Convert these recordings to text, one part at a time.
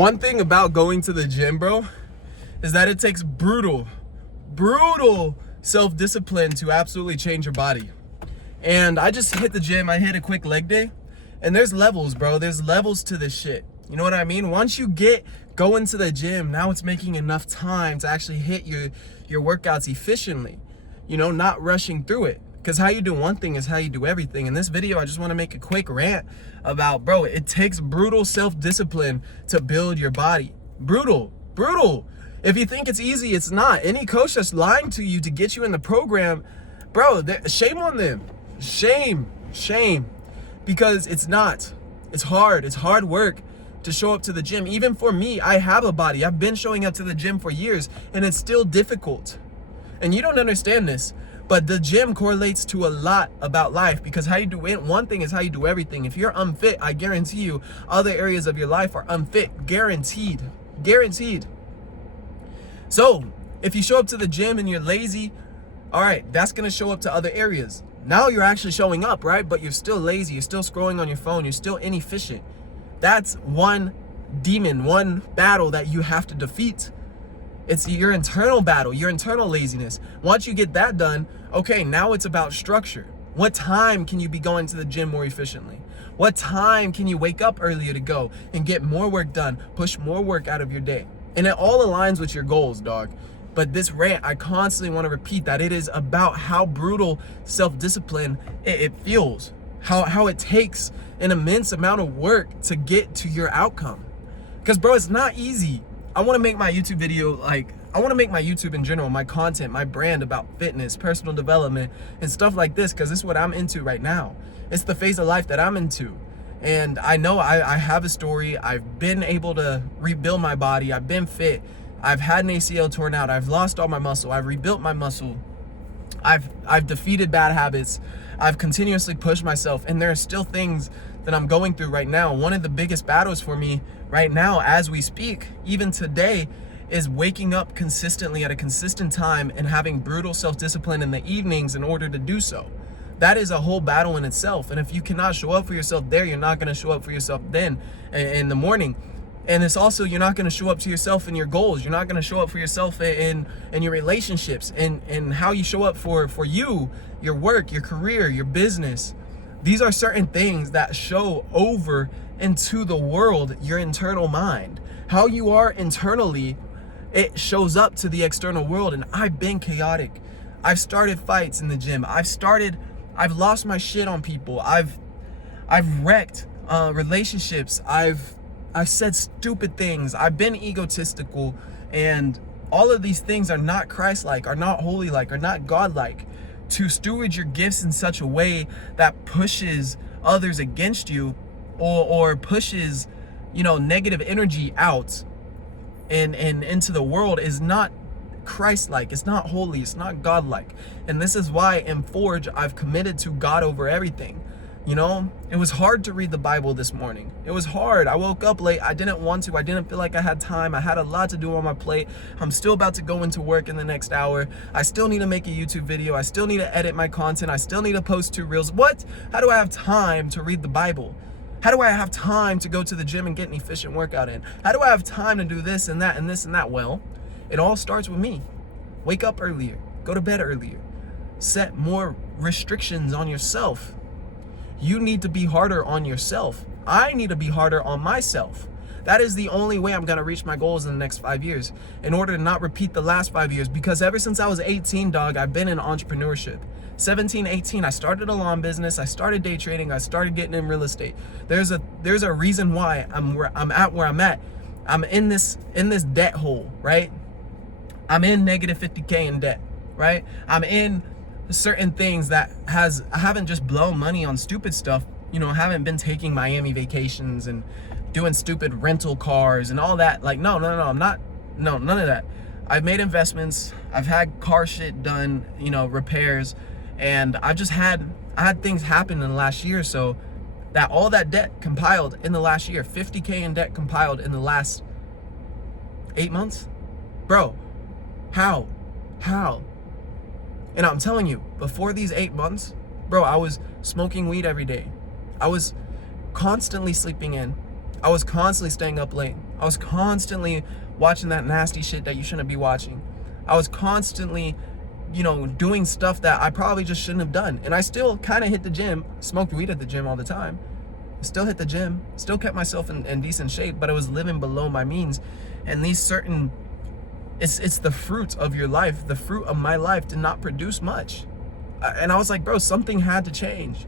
One thing about going to the gym, bro, is that it takes brutal self-discipline to absolutely change your body. And I just hit the gym, I hit a quick leg day, and there's levels, bro. There's levels to this shit. You know what I mean? Once you get going to the gym, now it's making enough time to actually hit your workouts efficiently, you know, not rushing through it. Because how you do one thing is how you do everything. In this video, I just want to make a quick rant about, bro, it takes brutal self-discipline to build your body. Brutal. If you think it's easy, it's not. Any coach that's lying to you to get you in the program, bro, shame on them. Shame. Because it's not. It's hard work to show up to the gym. Even for me, I have a body. I've been showing up to the gym for years, and it's still difficult. And you don't understand this, but the gym correlates to a lot about life, because how you do it, one thing is how you do everything. If you're unfit, I guarantee you other areas of your life are unfit. Guaranteed. So if you show up to the gym and you're lazy, all right, that's gonna show up to other areas. Now you're actually showing up, right? But you're still lazy, you're still scrolling on your phone, you're still inefficient. That's one demon, one battle that you have to defeat. It's your internal battle, your internal laziness. Once you get that done, okay, now it's about structure. What time can you be going to the gym more efficiently? What time can you wake up earlier to go and get more work done, push more work out of your day? And it all aligns with your goals, dog. But this rant, I constantly want to repeat that it is about how brutal self-discipline it feels. How it takes an immense amount of work to get to your outcome. Because, bro, it's not easy. I want to make my YouTube video, I want to make my YouTube in general, my content, my brand about fitness, personal development, and stuff like this, because this is what I'm into right now. It's the phase of life that I'm into. And I know I have a story. I've been able to rebuild my body. I've been fit. I've had an ACL torn out. I've lost all my muscle. I've rebuilt my muscle. I've defeated bad habits. I've continuously pushed myself. And there are still things that I'm going through right now. One of the biggest battles for me right now, as we speak, even today, is waking up consistently at a consistent time and having brutal self-discipline in the evenings in order to do so. That is a whole battle in itself. And if you cannot show up for yourself there, you're not going to show up for yourself then in the morning. And it's also, you're not going to show up to yourself in your goals. You're not going to show up for yourself in your relationships and how you show up for you, your work, your career, your business. These are certain things that show over into the world, your internal mind. How you are internally, it shows up to the external world. And I've been chaotic. I've started fights in the gym. I've lost my shit on people. I've wrecked relationships. I've said stupid things. I've been egotistical, and all of these things are not Christ-like, are not holy-like, are not God-like. To steward your gifts in such a way that pushes others against you, or pushes, you know, negative energy out and into the world is not Christ-like. It's not holy. It's not God-like. And this is why in Forge I've committed to God over everything. You know, it was hard to read the Bible this morning. It was hard. I woke up late. I didn't want to. I didn't feel like I had time. I had a lot to do on my plate. I'm still about to go into work in the next hour. I still need to make a YouTube video. I still need to edit my content. I still need to post 2 reels. What? How do I have time to read the Bible? How do I have time to go to the gym and get an efficient workout in? How do I have time to do this and that and this and that? Well, it all starts with me. Wake up earlier. Go to bed earlier. Set more restrictions on yourself. You need to be harder on yourself. I need to be harder on myself. That is the only way I'm going to reach my goals in the next 5 years, in order to not repeat the last 5 years. Because ever since I was 18, dog, I've been in entrepreneurship. 17, 18, I started a lawn business. I started day trading. I started getting in real estate. There's a reason why I'm at where I'm at. I'm in this debt hole, right? I'm in negative 50K in debt, right? I'm in certain things that I haven't just blown money on stupid stuff. You know, I haven't been taking Miami vacations and doing stupid rental cars and all that. Like, no, I'm not, none of that. I've made investments. I've had car shit done, you know, repairs. And I had things happen in the last year. So that all that debt compiled in the last year, 50K in debt compiled in the last 8 months. Bro, how? And I'm telling you, before these 8 months, bro, I was smoking weed every day. I was constantly sleeping in. I was constantly staying up late. I was constantly watching that nasty shit that you shouldn't be watching. I was constantly, doing stuff that I probably just shouldn't have done. And I still kind of hit the gym, smoked weed at the gym all the time. Still hit the gym, still kept myself in decent shape, but I was living below my means. And these certain, it's the fruit of your life. The fruit of my life did not produce much. And I was like, bro, something had to change.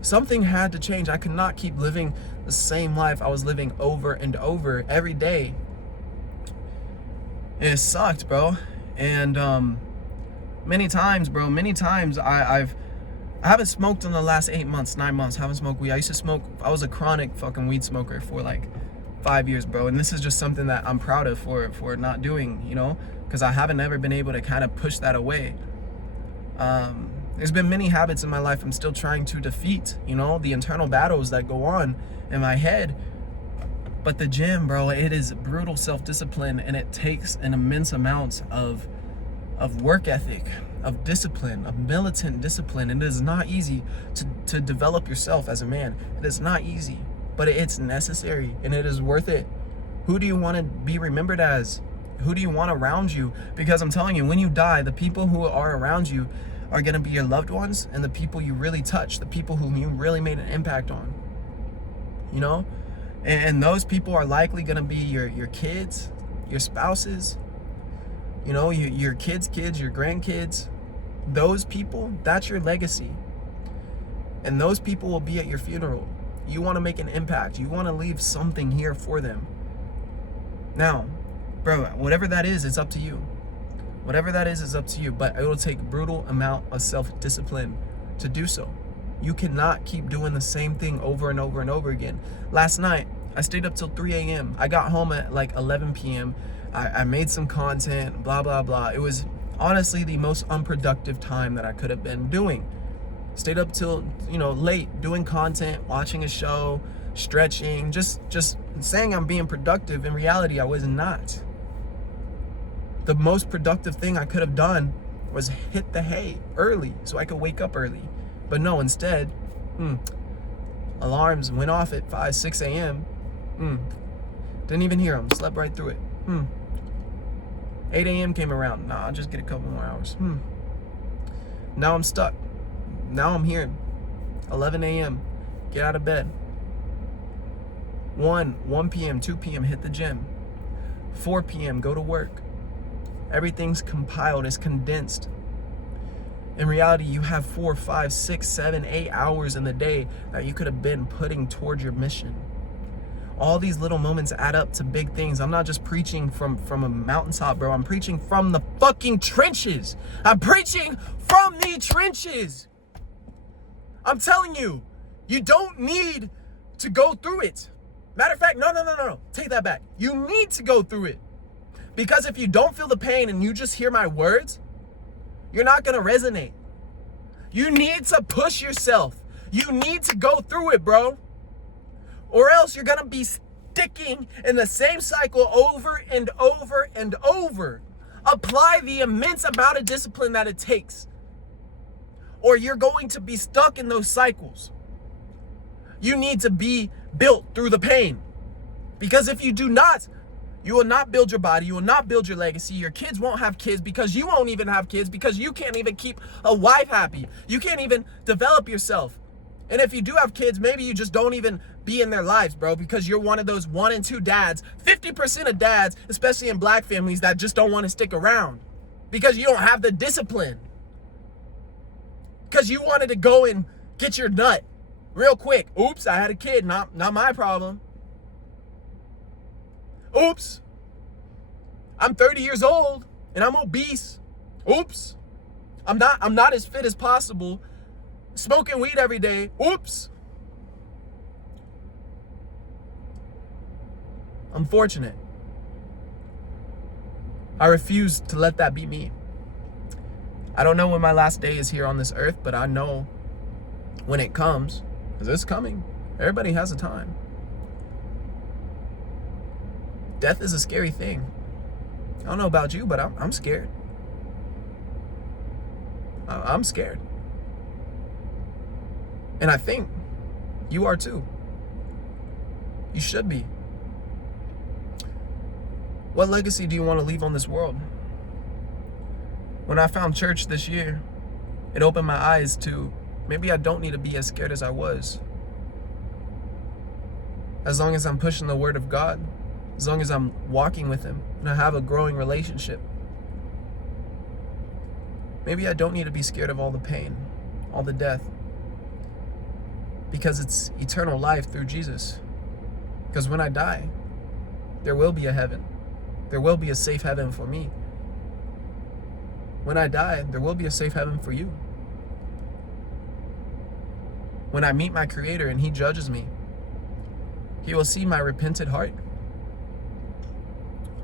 Something had to change. I could not keep living the same life I was living over and over every day. And it sucked, bro. And many times I haven't smoked in the last 8 months, 9 months. Haven't smoked weed. I used to smoke. I was a chronic fucking weed smoker for like 5 years, bro. And this is just something that I'm proud of for not doing, because I haven't ever been able to kind of push that away. There's been many habits in my life I'm still trying to defeat, the internal battles that go on in my head. But the gym, bro, it is brutal self-discipline, and it takes an immense amount of work ethic, of discipline, of militant discipline. And it is not easy to develop yourself as a man. It is not easy, but it's necessary, and it is worth it. Who do you want to be remembered as? Who do you want around you? Because I'm telling you, when you die, the people who are around you are going to be your loved ones, and the people you really touch, the people whom you really made an impact on, and those people are likely going to be your kids, your spouses, your kids, your grandkids. Those people, that's your legacy. And those people will be at your funeral. You want to make an impact. You want to leave something here for them. Now, bro, whatever that is, it's up to you. Whatever that is up to you. But it will take brutal amount of self-discipline to do so. You cannot keep doing the same thing over and over and over again. Last night, I stayed up till 3 a.m. I got home at like 11 p.m. I made some content, blah, blah, blah. It was honestly the most unproductive time that I could have been doing. Stayed up till, late, doing content, watching a show, stretching, just saying I'm being productive. In reality, I was not. The most productive thing I could have done was hit the hay early so I could wake up early. But no, instead, alarms went off at 5, 6 a.m. Didn't even hear them, slept right through it. 8 a.m. came around. Nah, I'll just get a couple more hours. Now I'm stuck. Now I'm here. 11 a.m. Get out of bed. 1 p.m., 2 p.m. hit the gym. 4 p.m. go to work. Everything's compiled. It's condensed. In reality, you have 4, 5, 6, 7, 8 hours in the day that you could have been putting towards your mission. All these little moments add up to big things. I'm not just preaching from a mountaintop, bro. I'm preaching from the fucking trenches. I'm preaching from the trenches. I'm telling you, you don't need to go through it. Matter of fact, no. Take that back. You need to go through it. Because if you don't feel the pain and you just hear my words, you're not going to resonate. You need to push yourself. You need to go through it, bro. Or else you're going to be sticking in the same cycle over and over and over. Apply the immense amount of discipline that it takes. Or you're going to be stuck in those cycles. You need to be built through the pain. Because if you do not, you will not build your body. You will not build your legacy. Your kids won't have kids because you won't even have kids because you can't even keep a wife happy. You can't even develop yourself. And if you do have kids, maybe you just don't even be in their lives, bro, because you're one of those 1 and 2 dads, 50% of dads, especially in black families, that just don't want to stick around because you don't have the discipline. Because you wanted to go and get your nut real quick. Oops, I had a kid. Not my problem. Oops, I'm 30 years old and I'm obese. Oops, I'm not as fit as possible. Smoking weed every day. Oops. I'm fortunate. I refuse to let that be me. I don't know when my last day is here on this earth, but I know when it comes, because it's coming. Everybody has a time. Death is a scary thing. I don't know about you, but I'm scared. I'm scared. And I think you are too. You should be. What legacy do you want to leave on this world? When I found church this year, it opened my eyes to maybe I don't need to be as scared as I was. As long as I'm pushing the word of God, as long as I'm walking with him and I have a growing relationship, maybe I don't need to be scared of all the pain, all the death, because it's eternal life through Jesus. Because when I die, there will be a heaven. There will be a safe heaven for me. When I die, there will be a safe heaven for you. When I meet my Creator and he judges me, he will see my repentant heart,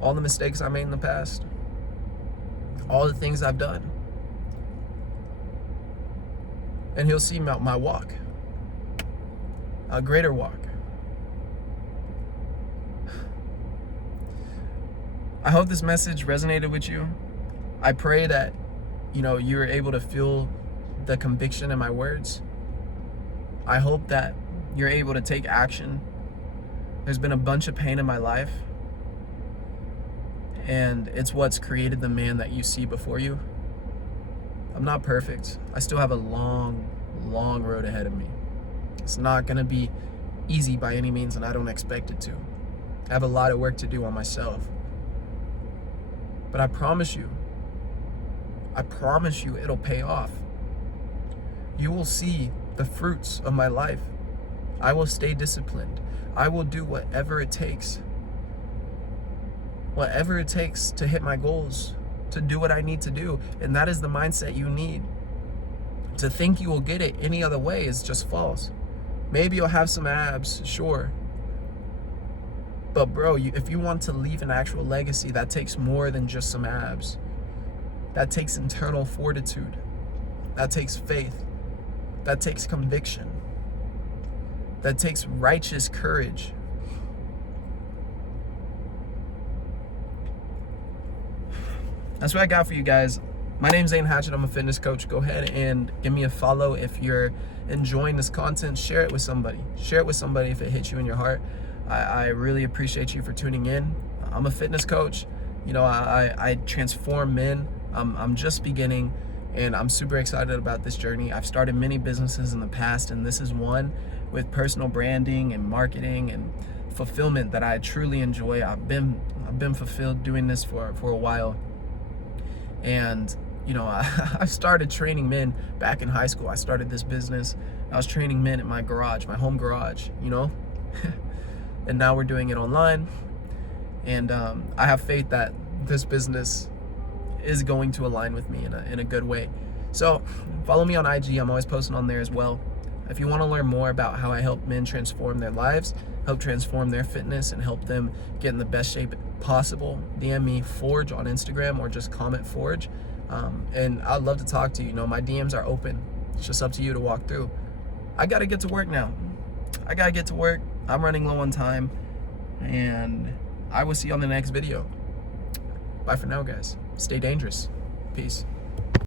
all the mistakes I made in the past, all the things I've done. And he'll see my walk, a greater walk. I hope this message resonated with you. I pray that, you were able to feel the conviction in my words. I hope that you're able to take action. There's been a bunch of pain in my life, and it's what's created the man that you see before you. I'm not perfect. I still have a long, long road ahead of me. It's not gonna be easy by any means, and I don't expect it to. I have a lot of work to do on myself. But I promise you it'll pay off. You will see the fruits of my life. I will stay disciplined. I will do whatever it takes to hit my goals, to do what I need to do. And that is the mindset you need. To think you will get it any other way is just false. Maybe you'll have some abs, sure. But bro, if you want to leave an actual legacy, that takes more than just some abs. That takes internal fortitude. That takes faith. That takes conviction. That takes righteous courage. That's what I got for you guys. My name's Zane Hatchett. I'm a fitness coach. Go ahead and give me a follow if you're enjoying this content. Share it with somebody. Share it with somebody if it hits you in your heart. I really appreciate you for tuning in. I'm a fitness coach. I transform men. I'm just beginning, and I'm super excited about this journey. I've started many businesses in the past, and this is one with personal branding and marketing and fulfillment that I truly enjoy. I've been fulfilled doing this for a while. And I started training men back in high school. I started this business. I was training men at my garage, my home garage, and now we're doing it online. And I have faith that this business is going to align with me in a good way. So follow me on IG. I'm always posting on there as well. If you want to learn more about how I help men transform their lives, help transform their fitness, and help them get in the best shape possible, DM me Forge on Instagram or just comment Forge. And I'd love to talk to you. My DMs are open. It's just up to you to walk through. I got to get to work now. I'm running low on time, and I will see you on the next video. Bye for now, guys. Stay dangerous. Peace.